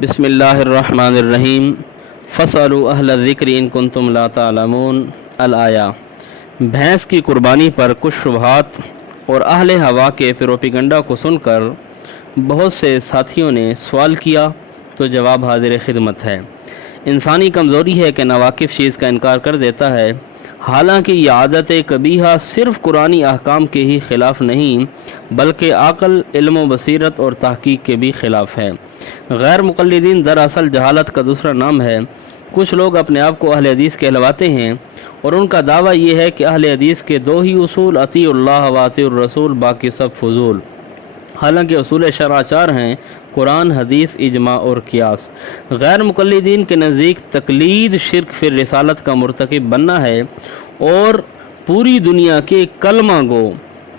بسم اللہ الرحمن الرحیم فاسألوا اہل الذکر ان کنتم لا تعلمون الآیہ۔ بھینس کی قربانی پر کچھ شبہات اور اہل ہوا کے پروپیگنڈا کو سن کر بہت سے ساتھیوں نے سوال کیا تو جواب حاضر خدمت ہے۔ انسانی کمزوری ہے کہ ناواقف چیز کا انکار کر دیتا ہے، حالانکہ یہ عادت قبیحہ صرف قرآنی احکام کے ہی خلاف نہیں بلکہ عقل، علم و بصیرت اور تحقیق کے بھی خلاف ہے۔ غیر مقلدین دراصل جہالت کا دوسرا نام ہے۔ کچھ لوگ اپنے آپ کو اہل حدیث کہلواتے ہیں اور ان کا دعویٰ یہ ہے کہ اہل حدیث کے دو ہی اصول اطیع اللہ و اطیع الرسول، باقی سب فضول۔ حالانکہ اصول شرع چار ہیں: قرآن، حدیث، اجماع اور قیاس۔ غیر مقلدین کے نزدیک تقلید شرک فی الرسالت کا مرتکب بننا ہے اور پوری دنیا کے کلمہ گو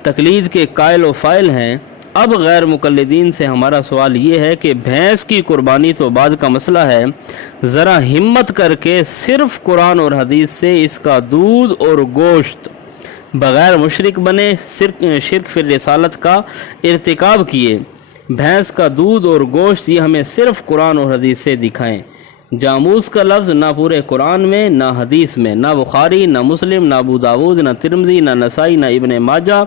تقلید کے قائل و فائل ہیں۔ اب غیر مقلدین سے ہمارا سوال یہ ہے کہ بھینس کی قربانی تو بعد کا مسئلہ ہے، ذرا ہمت کر کے صرف قرآن اور حدیث سے اس کا دودھ اور گوشت بغیر مشرک بنے شرک فی الرسالت کا ارتکاب کیے۔ بھینس کا دودھ اور گوشت یہ ہمیں صرف قرآن اور حدیث سے دکھائیں۔ جاموس کا لفظ نہ پورے قرآن میں، نہ حدیث میں، نہ بخاری، نہ مسلم، نہ ابو داود، نہ ترمذی، نہ نسائی، نہ ابن ماجہ،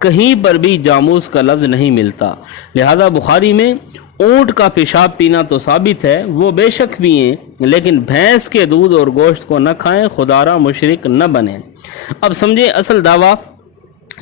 کہیں پر بھی جاموس کا لفظ نہیں ملتا۔ لہذا بخاری میں اونٹ کا پیشاب پینا تو ثابت ہے، وہ بے شک پئیں، لیکن بھینس کے دودھ اور گوشت کو نہ کھائیں، خدارہ مشرک نہ بنیں۔ اب سمجھیں، اصل دعویٰ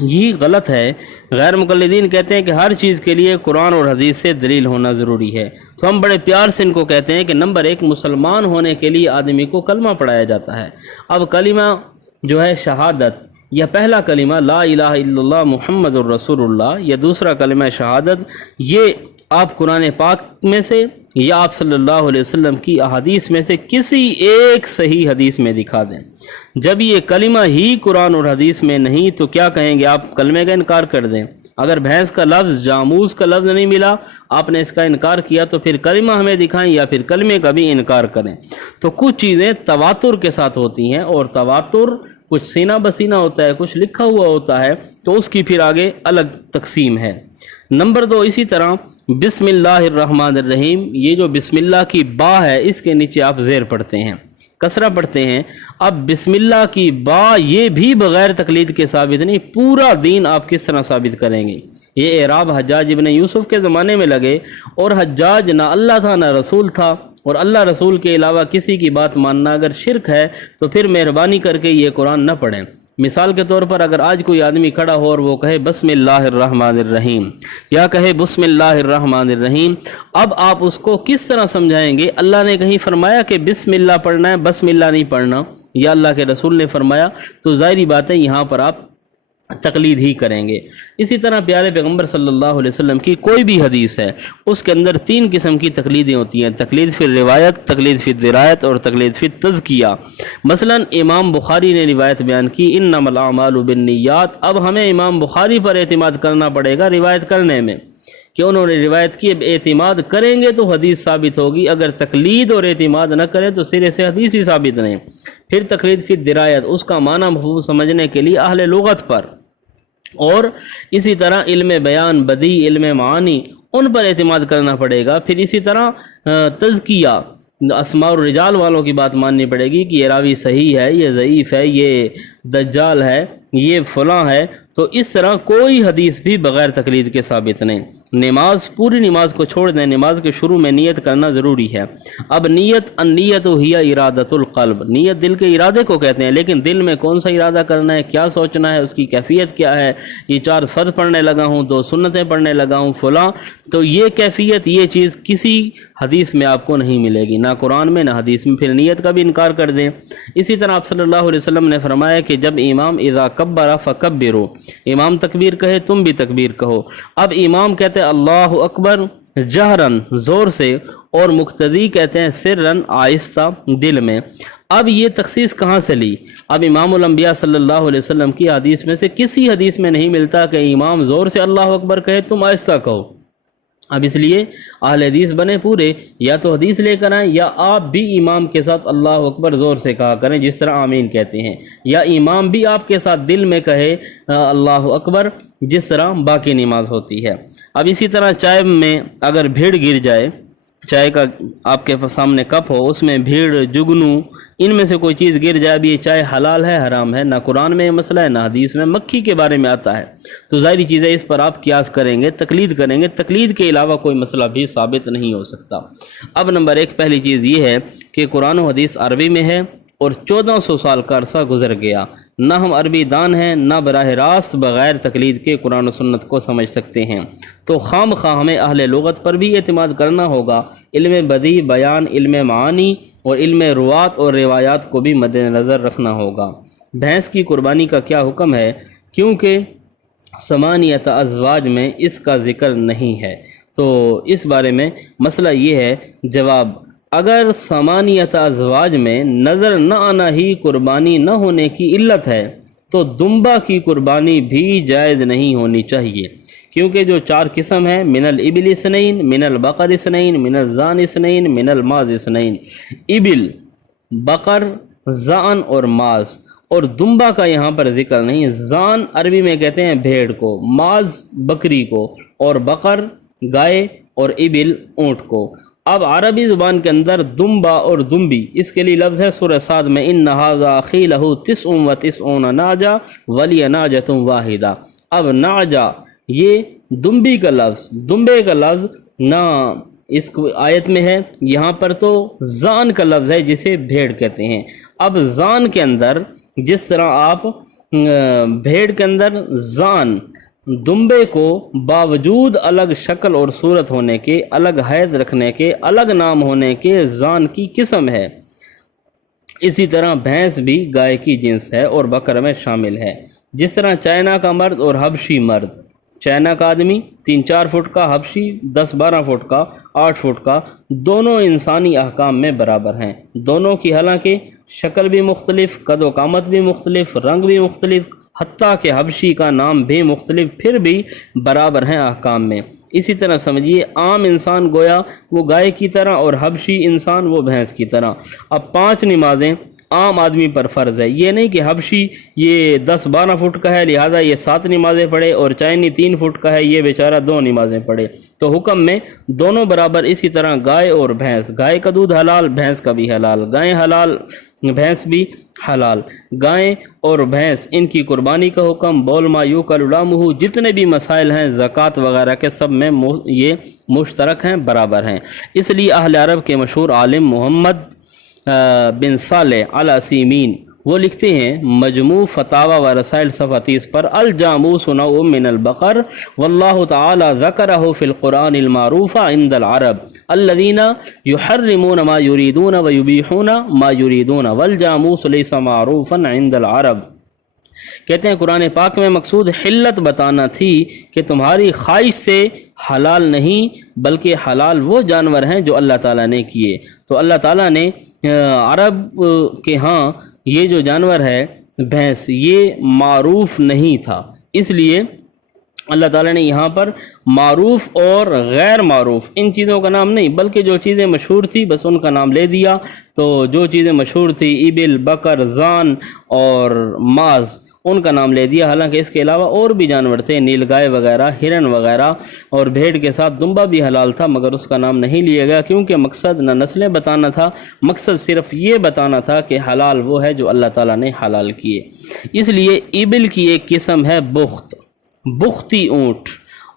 یہ غلط ہے۔ غیر مقلدین کہتے ہیں کہ ہر چیز کے لیے قرآن اور حدیث سے دلیل ہونا ضروری ہے، تو ہم بڑے پیار سے ان کو کہتے ہیں کہ نمبر ایک، مسلمان ہونے کے لیے آدمی کو کلمہ پڑھایا جاتا ہے۔ اب کلمہ جو ہے شہادت، یا پہلا کلمہ لا الہ الا اللہ محمد الرسول اللہ، یا دوسرا کلمہ شہادت، یہ آپ قرآن پاک میں سے یا آپ صلی اللہ علیہ وسلم کی احادیث میں سے کسی ایک صحیح حدیث میں دکھا دیں۔ جب یہ کلمہ ہی قرآن اور حدیث میں نہیں تو کیا کہیں گے؟ آپ کلمے کا انکار کر دیں۔ اگر بھینس کا لفظ، جاموس کا لفظ نہیں ملا، آپ نے اس کا انکار کیا، تو پھر کلمہ ہمیں دکھائیں یا پھر کلمے کا بھی انکار کریں۔ تو کچھ چیزیں تواتر کے ساتھ ہوتی ہیں، اور تواتر کچھ سینہ بسینہ ہوتا ہے، کچھ لکھا ہوا ہوتا ہے، تو اس کی پھر آگے الگ تقسیم ہے۔ نمبر دو، اسی طرح بسم اللہ الرحمن الرحیم، یہ جو بسم اللہ کی با ہے، اس کے نیچے آپ زیر پڑھتے ہیں، کسرہ پڑھتے ہیں۔ اب بسم اللہ کی با یہ بھی بغیر تقلید کے ثابت نہیں، پورا دین آپ کس طرح ثابت کریں گے؟ یہ اعراب حجاج ابن یوسف کے زمانے میں لگے، اور حجاج نہ اللہ تھا نہ رسول تھا، اور اللہ رسول کے علاوہ کسی کی بات ماننا اگر شرک ہے تو پھر مہربانی کر کے یہ قرآن نہ پڑھیں۔ مثال کے طور پر اگر آج کوئی آدمی کھڑا ہو اور وہ کہے بسم اللہ الرحمن الرحیم، یا کہے بسم اللہ الرحمن الرحیم، اب آپ اس کو کس طرح سمجھائیں گے؟ اللہ نے کہیں فرمایا کہ بسم اللہ پڑھنا ہے، بسم اللہ نہیں پڑھنا، یا اللہ کے رسول نے فرمایا، تو ظاہری بات ہے یہاں پر آپ تقلید ہی کریں گے۔ اسی طرح پیارے پیغمبر صلی اللہ علیہ وسلم کی کوئی بھی حدیث ہے، اس کے اندر تین قسم کی تقلیدیں ہوتی ہیں: تقلید فی الروایت، تقلید فی الدرایت اور تقلید فی التزکیہ۔ مثلا امام بخاری نے روایت بیان کی انما الاعمال بالنیات، اب ہمیں امام بخاری پر اعتماد کرنا پڑے گا روایت کرنے میں، کہ انہوں نے روایت کی۔ اب اعتماد کریں گے تو حدیث ثابت ہوگی، اگر تقلید اور اعتماد نہ کریں تو سرے سے حدیث ہی ثابت نہیں۔ پھر تقلید فی الدرایت، اس کا معنی مفہوم سمجھنے کے لیے اہل لغت پر، اور اسی طرح علم بیان، بدیع، علم معانی، ان پر اعتماد کرنا پڑے گا۔ پھر اسی طرح تزکیہ، اسماء الرجال والوں کی بات ماننی پڑے گی کہ یہ راوی صحیح ہے، یہ ضعیف ہے، یہ دجال ہے، یہ فلاں ہے۔ تو اس طرح کوئی حدیث بھی بغیر تقلید کے ثابت نہیں۔ نماز، پوری نماز کو چھوڑ دیں، نماز کے شروع میں نیت کرنا ضروری ہے۔ اب نیت، النیت ہی ارادۃ القلب، نیت دل کے ارادے کو کہتے ہیں، لیکن دل میں کون سا ارادہ کرنا ہے، کیا سوچنا ہے، اس کی کیفیت کیا ہے؟ یہ 4 فرض پڑھنے لگا ہوں، 2 سنتیں پڑھنے لگا ہوں فلاں، تو یہ کیفیت، یہ چیز کسی حدیث میں آپ کو نہیں ملے گی، نہ قرآن میں نہ حدیث میں۔ پھر نیت کا بھی انکار کر دیں۔ اسی طرح آپ صلی اللہ علیہ وسلم نے فرمایا کہ جب امام اذا کبر فکبروا، امام تکبیر کہے تم بھی تکبیر کہو۔ اب امام کہتے ہیں اللہ اکبر جہرن، زور سے، اور مقتدی کہتے ہیں سرن، آہستہ، دل میں۔ اب یہ تخصیص کہاں سے لی؟ اب امام الانبیاء صلی اللہ علیہ وسلم کی حدیث میں سے کسی حدیث میں نہیں ملتا کہ امام زور سے اللہ اکبر کہے تم آہستہ کہو۔ اب اس لیے اہل حدیث بنے پورے، یا تو حدیث لے کر آئیں، یا آپ بھی امام کے ساتھ اللہ اکبر زور سے کہا کریں جس طرح آمین کہتے ہیں، یا امام بھی آپ کے ساتھ دل میں کہے اللہ اکبر جس طرح باقی نماز ہوتی ہے۔ اب اسی طرح چائے میں اگر بھیڑ گر جائے चाय का आपके सामने कप हो, उसमें भीड़ जुगनू इनमें से कोई चीज़ गिर जाए, भी ये चाय हलाल है हराम है, ना कुरान में मसला है ना हदीस में। मक्खी के बारे में आता है तो ज़ाहिरी चीज़ है इस पर आप कियास करेंगे, तकलीद करेंगे, तकलीद के अलावा कोई मसला भी साबित नहीं हो सकता। अब नंबर एक पहली चीज़ ये है कि कुरान और हदीस अरबी में है और 1400 साल का अरसा गुजर गया, ना हम अरबी दान हैं ना बराह रास्त बग़ैर तकलीद के कुरान और सुन्नत को समझ सकते हैं। तो खाम खा हमें अहले लुगत पर भी एतमाद करना होगा, इल्म बदी बयान, इल्म मानी और इल्म रुवात और रिवायात को भी मद्देनज़र रखना होगा। भैंस की कुर्बानी का क्या हुक्म है, क्योंकि समानियत अज़वाज में इसका ज़िक्र नहीं है। तो इस बारे में मसला ये है, जवाब अगर समानियत अज़वाज में नज़र न आना ही कुर्बानी न होने की इल्लत है तो दुम्बा की कुर्बानी भी जायज़ नहीं होनी चाहिए, क्योंकि जो 4 किस्म हैं, मिनल इबिल इसनैन, मिनल बकर इसनैन, मिनल ज़ान इसनैन, मिनल माज़ इसनैन। इबिल, बकर, ज़ान और माज़, और दुम्बा का यहाँ पर जिक्र नहीं। ज़ान अरबी में कहते हैं भेड़ को, माज़ बकरी को, और बकर गाय और इबिल ऊँट को। अब अरबी ज़ुबान के अंदर दुम्बा और दुम्बी इसके लिए लफ्ज़ है सूरह साद में, इन हाज़ा अखी लहू तिस्उन व तिस्ऊन नाजा वली नाजतुम वाहिदा। अब नाजा ये दुम्बी का लफ्ज़, दुम्बे का लफ्ज़ ना इस आयत में है, यहाँ पर तो ज़ान का लफ्ज़ है जिसे भेड़ कहते हैं। अब ज़ान के अंदर जिस तरह आप भेड़ के अंदर ज़ान दुम्बे को बावजूद अलग शक्ल और सूरत होने के, अलग हैज़ रखने के, अलग नाम होने के ज़ान की किस्म है, इसी तरह भैंस भी गाय की जिन्स है और बकर में शामिल है। जिस तरह चाइना का मर्द और हबशी मर्द, चाइना का आदमी 3-4 फुट का, हबशी 10-12 फुट का, 8 फुट का, दोनों इंसानी अहकाम में बराबर हैं। दोनों की हालांकि शक्ल भी मुख्तलिफ, कद कामत भी मुख्तलिफ, रंग भी मुख्तलिफ, हत्ता के हबशी का नाम भी मुख्तलिफ, फिर भी बराबर हैं अहकाम में। इसी तरह समझिए आम इंसान गोया वो गाय की तरह और हबशी इंसान वो भैंस की तरह। अब 5 नमाजें आम आदमी पर फ़र्ज़ है, ये नहीं कि हबशी ये 10-12 फुट का है लिहाजा ये 7 नमाज़ें पढ़े और चाइनी 3 फुट का है ये बेचारा 2 नमाज़ें पढ़े। तो हुक्म में दोनों बराबर। इसी तरह गाय और भैंस, गाय का दूध हलाल, भैंस का भी हलाल, गाय हलाल, भैंस भी हलाल। गाय और भैंस इनकी कुर्बानी का हुक्म, बोल मा यूकलुलामुहु, जितने भी मसाइल हैं ज़कात वगैरह के सब में ये मुश्तरक हैं, बराबर हैं। इसलिए अहले अरब के मशहूर आलिम मोहम्मद बिन सालेह अल असीमीन वो लिखते हैं मजमू फतावा व रसाइल सफ़ा 30 पर, अल जामूस नौ मिनल बकर वल्लाहु तआला ज़करहु फ़िल क़ुरानिल मारूफ़ा इंदल अरब अल्लज़ीना युहर्रिमून मा युरीदून व युबीहून मा युरीदून वल जामूस लैसा मारूफ़न इंदल अरब। कहते हैं कुरान पाक में मकसूद हिल्लत बताना थी कि तुम्हारी ख्वाहिश से हलाल नहीं बल्कि हलाल वो जानवर हैं जो अल्लाह ताला ने किए। तो अल्लाह ताला ने अरब के यहाँ ये जो जानवर है भैंस ये मारूफ नहीं था, इसलिए अल्लाह ताला ने यहाँ पर मारूफ और गैर मारूफ इन चीज़ों का नाम नहीं बल्कि जो चीज़ें मशहूर थी बस उनका नाम ले दिया। तो जो चीज़ें मशहूर थी इबिल, बकर, ज़ान और माज उनका नाम ले दिया। हालांकि इसके अलावा और भी जानवर थे, नीलगाय वगैरह, हिरन वगैरह, और भेड़ के साथ दुम्बा भी हलाल था मगर उसका नाम नहीं लिया गया क्योंकि मकसद न नस्लें बताना था, मकसद सिर्फ ये बताना था कि हलाल वो है जो अल्लाह ताला ने हलाल किए। इसलिए इबिल की एक किस्म है बुख्त, बुख्ती ऊँट।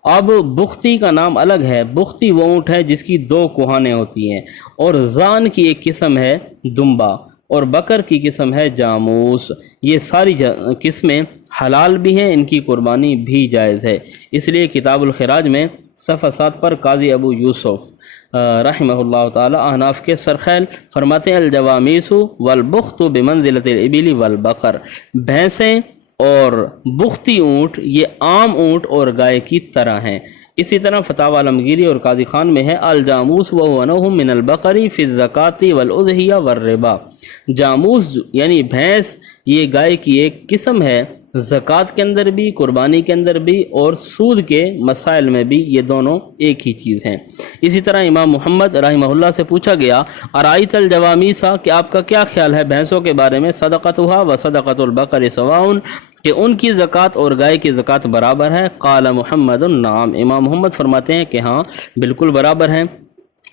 अब बुख्ती का नाम अलग है, बुख्ती वो ऊँट है जिसकी 2 कुहानें होती हैं, और ज़ान की एक किस्म है दुम्बा, और बकर की किस्म है जामूस। ये सारी किस्में हलाल भी हैं, इनकी कुर्बानी भी जायज़ है। इसलिए किताबुल खिराज में सफ़ा 7 पर काजी अबू यूसुफ रहमहुल्लाह ताला अहनाफ के सरखैल फरमाते हैं अल जवामीसु वल बुख्तु बिमंज़िलतिल इबिली वल बकर, भैंसें और बुख्ती ऊँट ये आम ऊँट और गाय की तरह हैं। इसी तरह फतावा आलमगीरी और काजी खान में है अल जामूस व वनहु मिनल बकरी फि ज़काती वल उज़हिया वर रिबा। जामूस यानी भैंस ये गाय की एक किस्म है, ज़कात के अंदर भी, कुर्बानी के अंदर भी, और सूद के मसाइल में भी ये दोनों एक ही चीज़ हैं। इसी तरह इमाम मुहम्मद रहमहुल्लाह से पूछा गया अराइतल जवामीसा कि आपका क्या ख्याल है भैंसों के बारे में, सदक़तुहा व सदक़तुल बकर सवाउन कि उनकी ज़कात और गाय की ज़कात बराबर है। क़ाल मुहम्मदुन नाम, इमाम मुहम्मद फरमाते हैं कि हाँ बिल्कुल बराबर हैं।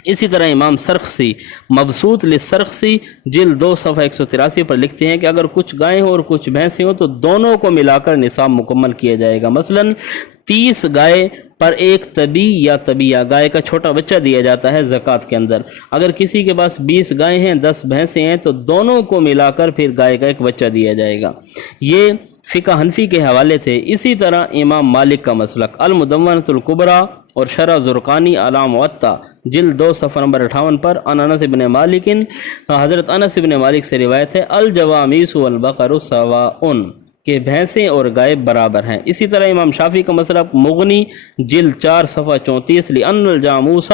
اسی طرح امام سرخسی مبسوط للسرخسی جلد 2 صفحہ 183 پر لکھتے ہیں کہ اگر کچھ گائیں ہوں اور کچھ بھینسیں ہوں تو دونوں کو ملا کر نصاب مکمل کیا جائے گا۔ مثلاً 30 گائے پر ایک طبی یا طبیہ گائے کا چھوٹا بچہ دیا جاتا ہے زکوٰۃ کے اندر۔ اگر کسی کے پاس 20 گائیں ہیں 10 بھینسیں ہیں تو دونوں کو ملا کر پھر گائے کا ایک بچہ دیا جائے گا۔ یہ فقہ حنفی کے حوالے تھے۔ اسی طرح امام مالک کا مسلک المدونۃ الکبریٰ اور شرح زرقانی علی موطا جلد 2 صفحہ نمبر 58 پر انس بن مالک حضرت انس بن مالک سے روایت ہے الجوامیس والبقر سواء کہ بھینسیں اور گائے برابر ہیں۔ اسی طرح امام شافعی کا مسلک مغنی جلد 4 صفحہ 34 لأن الجاموس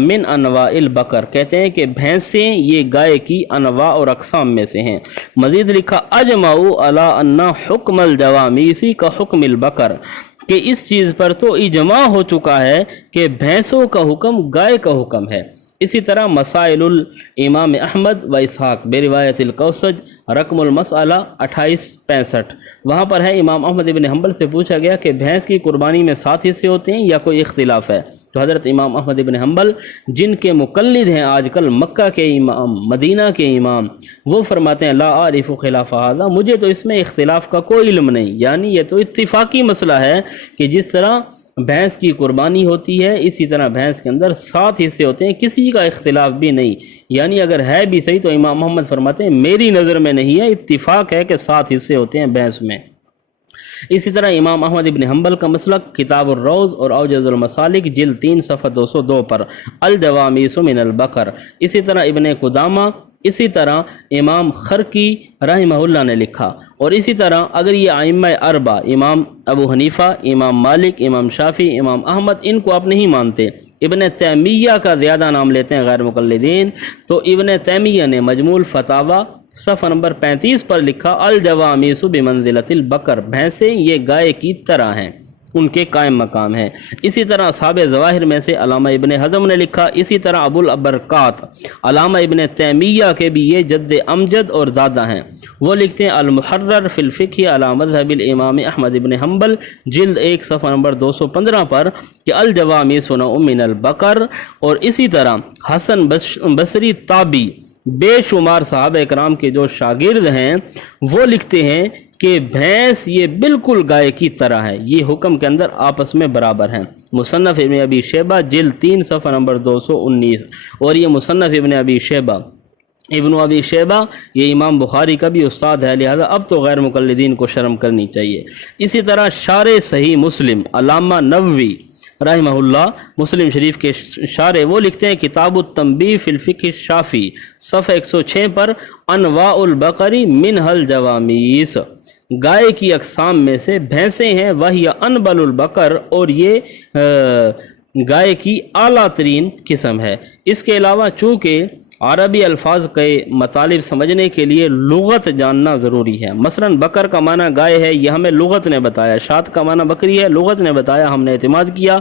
من انواع البقر کہتے ہیں کہ بھینسیں یہ گائے کی انواع اور اقسام میں سے ہیں۔ مزید لکھا اجمعوا علی ان حکم الجوامیسی کا حکم البقر کہ اس چیز پر تو اجماع ہو چکا ہے کہ بھینسوں کا حکم گائے کا حکم ہے۔ اسی طرح مسائل الامام احمد و اسحاق بروایت الکوسج رقم المسئلہ 2865 وہاں پر ہے امام احمد ابن حنبل سے پوچھا گیا کہ بھینس کی قربانی میں 7 حصے ہوتے ہیں یا کوئی اختلاف ہے، تو حضرت امام احمد ابن حنبل جن کے مقلد ہیں آج کل مکہ کے امام مدینہ کے امام، وہ فرماتے ہیں لا اعرف خلاف ھذا مجھے تو اس میں اختلاف کا کوئی علم نہیں، یعنی یہ تو اتفاقی مسئلہ ہے کہ جس طرح بھینس کی قربانی ہوتی ہے اسی طرح بھینس کے اندر 7 حصے ہوتے ہیں، کسی کا اختلاف بھی نہیں، یعنی اگر ہے بھی صحیح تو امام محمد فرماتے ہیں میری نظر میں نہیں ہے، اتفاق ہے کہ 7 حصے ہوتے ہیں بھینس میں۔ اسی طرح امام احمد ابن حنبل کا مسلک کتاب الروض اور اوجز المسالک جلد 3 صفحہ 202 پر الجوامیس من البقر، اسی طرح ابن قدامہ، اسی طرح امام خرقی رحمہ اللہ نے لکھا۔ اور اسی طرح اگر یہ ائمہ اربع امام ابو حنیفہ، امام مالک، امام شافعی، امام احمد ان کو آپ نہیں مانتے، ابن تیمیہ کا زیادہ نام لیتے ہیں غیر مقلدین، تو ابن تیمیہ نے مجموع الفتاوی صفحہ نمبر 35 پر لکھا الجوامیس بمنزلۃ البقر بھینسیں یہ گائے کی طرح ہیں، ان کے قائم مقام ہیں۔ اسی طرح اصحاب ظواہر میں سے علامہ ابن حزم نے لکھا، اسی طرح ابو الابرکات علامہ ابن تیمیہ کے بھی یہ جد امجد اور دادا ہیں، وہ لکھتے ہیں المحرر فی الفقہ علی مذہب الامام احمد ابن حنبل جلد 1 صفحہ نمبر 215 پر کہ الجوامیس نوع من البقر۔ اور اسی طرح حسن بصری تابی بے شمار صحابہ اکرام کے جو شاگرد ہیں وہ لکھتے ہیں کہ بھینس یہ بالکل گائے کی طرح ہے، یہ حکم کے اندر آپس میں برابر ہیں۔ مصنف ابن ابی شیبہ جلد 3 صفحہ نمبر 219، اور یہ مصنف ابن ابی شیبہ یہ امام بخاری کا بھی استاد ہے، لہذا اب تو غیر مقلدین کو شرم کرنی چاہیے۔ اسی طرح شارح صحیح مسلم علامہ نووی رحمہ اللہ مسلم شریف کے شارح وہ لکھتے ہیں کتاب التنبیہ فی الفقہ الشافعی صفحہ 106 پر انواع البقری منہ الجوامیس گائے کی اقسام میں سے بھینسیں ہیں وہی انبل البقر اور یہ گائے کی اعلیٰ ترین قسم ہے۔ اس کے علاوہ چونکہ عربی الفاظ کے مطالب سمجھنے کے لیے لغت جاننا ضروری ہے، مثلا بکر کا معنی گائے ہے یہ ہمیں لغت نے بتایا، شات کا معنی بکری ہے لغت نے بتایا، ہم نے اعتماد کیا۔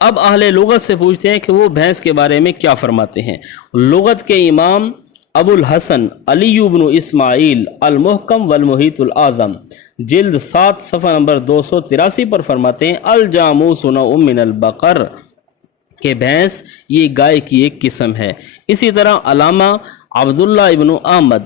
اب اہل لغت سے پوچھتے ہیں کہ وہ بھینس کے بارے میں کیا فرماتے ہیں۔ لغت کے امام ابو الحسن علی بن اسماعیل المحکم والمحیط الاعظم جلد 7 صفحہ نمبر 283 پر فرماتے ہیں الجاموس نوع من البقر کہ بھینس یہ گائے کی ایک قسم ہے۔ اسی طرح علامہ عبداللہ ابن احمد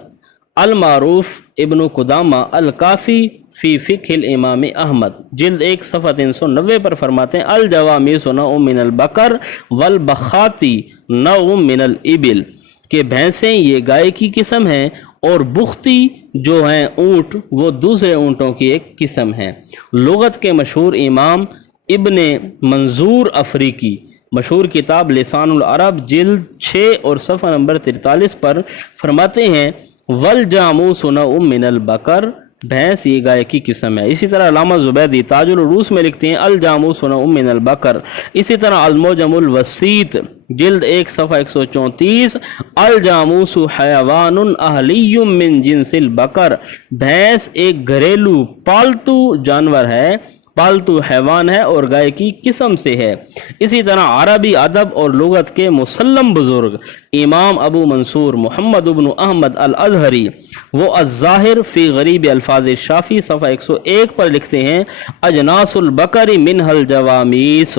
المعروف ابن قدامہ الکافی فی فقہ الامام احمد جلد 1 صفحہ 390 پر فرماتے ہیں الجوامیس نوع من البقر والبخاتی نوع من الابل کہ بھینسیں یہ گائے کی قسم ہیں اور بختی جو ہیں اونٹ وہ دوسرے اونٹوں کی ایک قسم ہیں۔ لغت کے مشہور امام ابن منظور افریقی مشہور کتاب لسان العرب جلد 6 اور صفحہ نمبر 43 پر فرماتے ہیں والجاموس نوع من البقر بھینس یہ گائے کی قسم ہے۔ اسی طرح علامہ زبیدی تاج العروس میں لکھتے ہیں الجاموس نوع من البقر۔ اسی طرح المعجم الوسیط جلد 1 صفحہ 134 الجاموس حیوان اہلی من جنس البقر بھینس ایک گھریلو پالتو جانور ہے، پالتو حیوان ہے اور گائے کی قسم سے ہے۔ اسی طرح عربی ادب اور لغت کے مسلم بزرگ امام ابو منصور محمد بن احمد الازہری وہ الظاہر فی غریب الفاظ الشافی صفحہ 101 پر لکھتے ہیں اجناس البقر منہ الجوامیس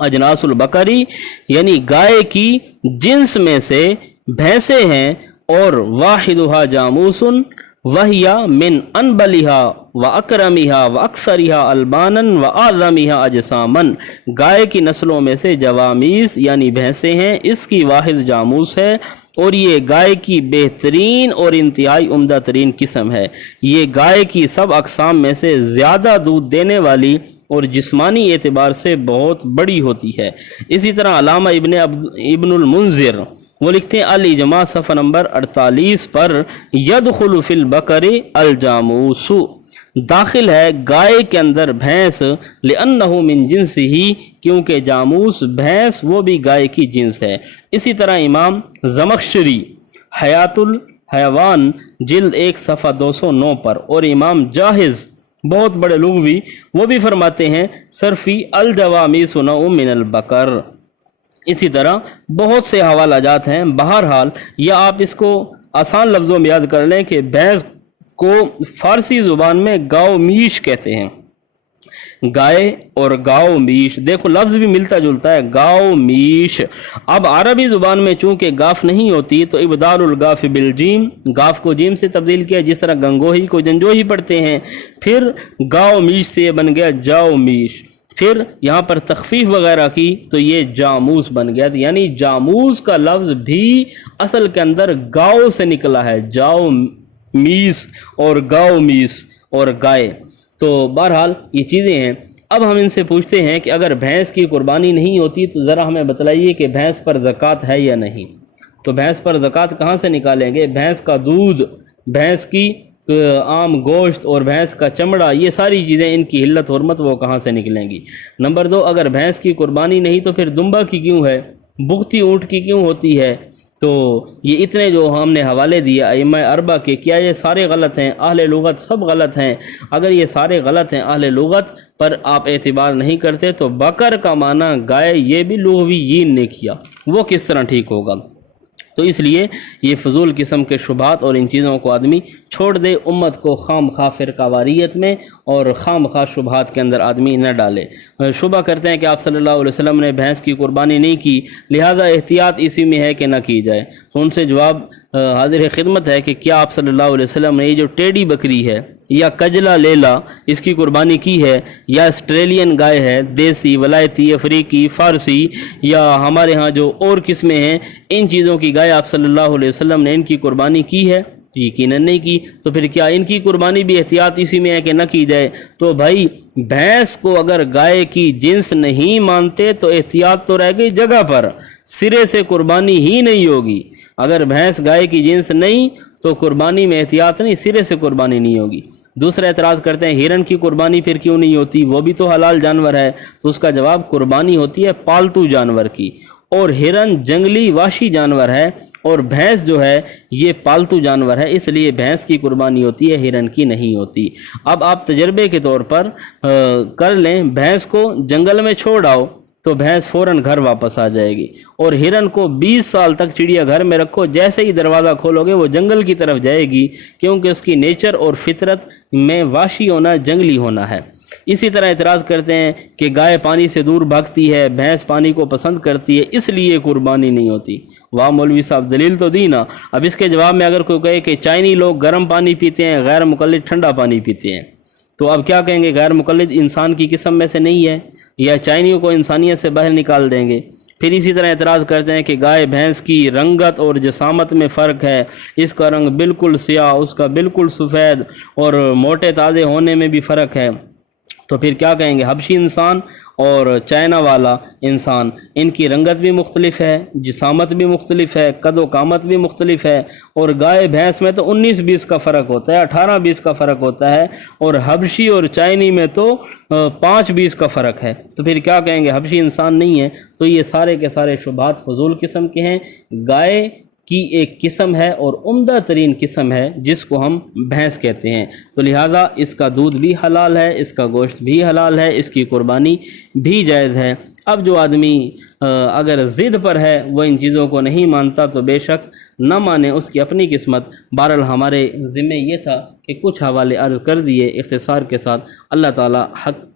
अजनासुल बकरी यानी गाय की जिन्स में से भैंसें हैं, और वाहिदुहा जामूसुन वहिया मिन अनबलिहा व अकरमिहा व अक्सरिहा अलबानन व आज़मिहा अजसामन। गाय की नस्लों में से जवामीस यानी भैंसें हैं, इसकी वाहिद जामूस है, और ये गाय की बेहतरीन और इंतहाई उम्दा तरीन किस्म है। ये गाय की सब अकसाम में से ज़्यादा दूध देने वाली और जिस्मानी एतबार से बहुत बड़ी होती है। इसी तरह अलामा इब्नुल मुंज़िर वो लिखते हैं अल इजमा सफ़ा नंबर 48 पर, यदखुलु फिल बकरी अल जामूसु, दाखिल है गाय के अंदर भैंस, लिअन्नहु मिन जिन्सिही, क्योंकि जामूस भैंस वो भी गाय की जिन्स है। इसी तरह इमाम ज़मख़शरी हयातुल हयवान जिल्द 1 सफ़ा 209 पर, और इमाम जाहिज़ बहुत बड़े लुग़वी वो भी फरमाते हैं सरफ़ी अल जवामीस नौ मिनल बकर। इसी तरह बहुत से हवाला जात हैं। बहरहाल या आप इसको आसान लफ्ज़ों में याद कर लें कि भैंस को फ़ारसी ज़ुबान में गाव मीश कहते हैं। गाय और गाव मीश, देखो लफ्ज़ भी मिलता जुलता है, गाव मीश। अब अरबी ज़ुबान में चूँकि गाफ नहीं होती तो इब्दालुल गाफ बिल जीम, गाफ को जीम से तब्दील किया, जिस तरह गंगोही को जंजोही पढ़ते हैं। फिर गाव मीश से बन गया जाओ मीश, फिर यहाँ पर तखफीफ वगैरह की तो ये जामूस बन गया। यानी जामूस का लफ्ज़ भी असल के अंदर गाँव से निकला है, जाओ मीस और गाँव मीस और गाय। तो बहरहाल ये चीज़ें हैं। अब हम इनसे पूछते हैं कि अगर भैंस की कुर्बानी नहीं होती तो ज़रा हमें बतलाइए कि भैंस पर ज़कात है या नहीं। तो भैंस पर ज़कात कहाँ से निकालेंगे? भैंस का दूध, भैंस की आम गोश्त और भैंस का चमड़ा, ये सारी चीज़ें इनकी हिल्लत हुर्मत वो कहाँ से निकलेंगी। नंबर 2, अगर भैंस की कुर्बानी नहीं तो फिर दुम्बा की क्यों है, बुख्ती ऊँट की क्यों होती है। तो ये इतने जो हमने हवाले दिए अइम्मा अरबा के, क्या ये सारे गलत हैं? अहले लुगत सब गलत हैं। अगर ये सारे गलत हैं अहले लुगत पर आप एतबार नहीं करते तो बकर का माना गाय, ये भी लुग़वियीन ने किया, वो किस तरह ठीक होगा। तो इसलिए ये फजूल किस्म के शुबात और इन चीज़ों को आदमी छोड़ दे, उम्मत को खाम खा फ़िरकावारियत में और खाम खा शुबात के अंदर आदमी न डाले। शुबा करते हैं कि आप सल्लल्लाहु अलैहि वसल्लम ने भैंस की कुर्बानी नहीं की, लिहाजा एहतियात इसी में है कि न की जाए। तो उनसे जवाब हाजिर खिदमत है कि क्या आप सल्लल्लाहु अलैहि वसल्लम ने ये जो टेढ़ी बकरी है या कजला लेला इसकी कुर्बानी की है, या ऑस्ट्रेलियन गाय है, देसी, वलायती, अफ्रीकी, फ़ारसी, या हमारे यहाँ जो और किस्में हैं, इन चीज़ों की गाय आप सल्लल्लाहु अलैहि वसल्लम ने इनकी कुर्बानी की है? यकीनन नहीं की। तो फिर क्या इनकी कुर्बानी भी एहतियात इसी में है कि न की जाए? तो भाई भैंस को अगर गाय की जिन्स नहीं मानते तो एहतियात तो रह गई जगह पर, सिरे से कुर्बानी ही नहीं होगी। अगर भैंस गाय की जिन्स नहीं तो कुर्बानी में एहतियात नहीं, सिरे से कुर्बानी नहीं होगी। दूसरा एतराज़ करते हैं हिरन की कुर्बानी फिर क्यों नहीं होती, वो भी तो हलाल जानवर है। तो उसका जवाब, कुर्बानी होती है पालतू जानवर की, और हिरन जंगली वाशी जानवर है और भैंस जो है ये पालतू जानवर है, इसलिए भैंस की कुर्बानी होती है, हिरन की नहीं होती। अब आप तजर्बे के तौर पर कर लें, भैंस को जंगल में छोड़ आओ तो भैंस फ़ौरन घर वापस आ जाएगी, और हिरन को 20 साल तक चिड़िया घर में रखो, जैसे ही दरवाज़ा खोलोगे वो जंगल की तरफ जाएगी, क्योंकि उसकी नेचर और फितरत में वाशी होना, जंगली होना है। इसी तरह एतराज़ करते हैं कि गाय पानी से दूर भागती है, भैंस पानी को पसंद करती है, इसलिए कुर्बानी नहीं होती। वाह मौलवी साहब, दलील तो दी ना। अब इसके जवाब में अगर कोई कहे कि चाइनी लोग गर्म पानी पीते हैं, गैर मुक़ल्लिद ठंडा पानी पीते हैं, तो अब क्या कहेंगे? गैर मुक़ल्लिद इंसान की किस्म में से नहीं है, या चाइनियों को इंसानियत से बाहर निकाल देंगे। फिर इसी तरह एतराज़ करते हैं कि गाय भैंस की रंगत और जसामत में फ़र्क है, इसका रंग बिल्कुल सियाह, उसका बिल्कुल सफ़ेद, और मोटे ताज़े होने में भी फ़र्क है। तो फिर क्या कहेंगे? हबशी इंसान और चाइना वाला इंसान, इनकी रंगत भी मुख्तलिफ है, जिसामत भी मुख्तलिफ है, कदो कामत भी मुख्तलिफ है, और गाय भैंस में तो 19-20 का फ़र्क होता है, 18-20 का फ़र्क होता है, और हबशी और चाइनी में तो 5-20 का फ़र्क है। तो फिर क्या कहेंगे? हबशी इंसान नहीं है। तो ये सारे के सारे शुबात फजूल किस्म के हैं। गाय की एक किस्म है और उम्दा तरीन किस्म है जिसको हम भैंस कहते हैं, तो लिहाजा इसका दूध भी हलाल है, इसका गोश्त भी हलाल है, इसकी कुर्बानी भी जायज़ है। अब जो आदमी अगर ज़िद पर है, वो इन चीज़ों को नहीं मानता, तो बेशक न माने, उसकी अपनी किस्मत। बहरहाल हमारे ज़िम्मे ये था कि कुछ हवाले अर्ज़ कर दिए इख्तिसार के साथ। अल्लाह ताला हक़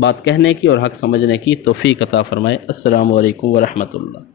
بات کہنے کی اور حق سمجھنے کی توفیق عطا فرمائے۔ السلام علیکم ورحمۃ اللہ۔